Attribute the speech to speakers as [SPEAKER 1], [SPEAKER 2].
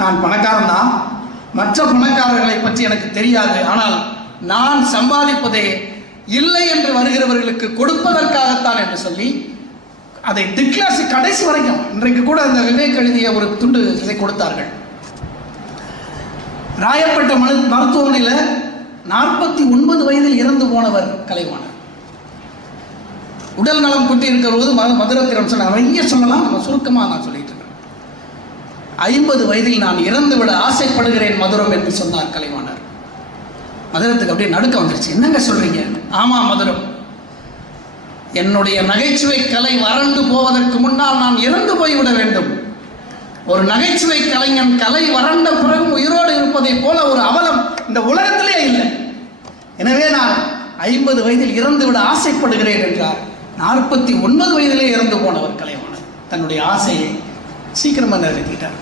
[SPEAKER 1] நான் பணக்காரன் தான். மற்ற பணக்காரர்களை பற்றி எனக்கு தெரியாது. ஆனால் நான் சம்பாதிப்பதே இல்லை என்று வருகிறவர்களுக்கு கொடுப்பதற்காகத்தான் என்று சொல்லி அதை டிக்ளேர்ஸ் கடைசி வரைக்கும் இன்றைக்கு கூட அந்த விவேக் எழுதிய ஒரு துண்டு இதை கொடுத்தார்கள். ராயப்பட்ட மரு மருத்துவமனையில் நாற்பத்தி ஒன்பது வயதில் இறந்து போனவர் கலைவாணர். உடல் நலம் குட்டி இருக்கிற போது மது மதுரத்திரம் சொன்ன நிறைய சொல்லலாம். நம்ம சுருக்கமாக நான் சொல்லிட்டு இருக்கிறேன் ஐம்பது வயதில் நான் இறந்துவிட ஆசைப்படுகிறேன் மதுரம் என்று சொன்னார் கலைவாணர். மதுரத்துக்கு அப்படியே நடுக்க வந்துருச்சு. என்னங்க சொல்றீங்க? ஆமா மதுரம். என்னுடைய நகைச்சுவை கலை வறண்டு போவதற்கு முன்னால் நான் இறந்து போய்விட வேண்டும். ஒரு நகைச்சுவை கலைஞன் கலை வறண்ட பிறகு உயிரோடு இருப்பதைப் போல ஒரு அவலம் இந்த உலகத்திலே இல்லை. எனவே நான் ஐம்பது வயதில் இறந்து விட ஆசைப்படுகிறேன் என்றார். நாற்பத்தி ஒன்பது வயதிலே இறந்து போனவர் கலைவாணர். தன்னுடைய ஆசையை சீக்கிரமாக நிறைவேற்றிட்டார்.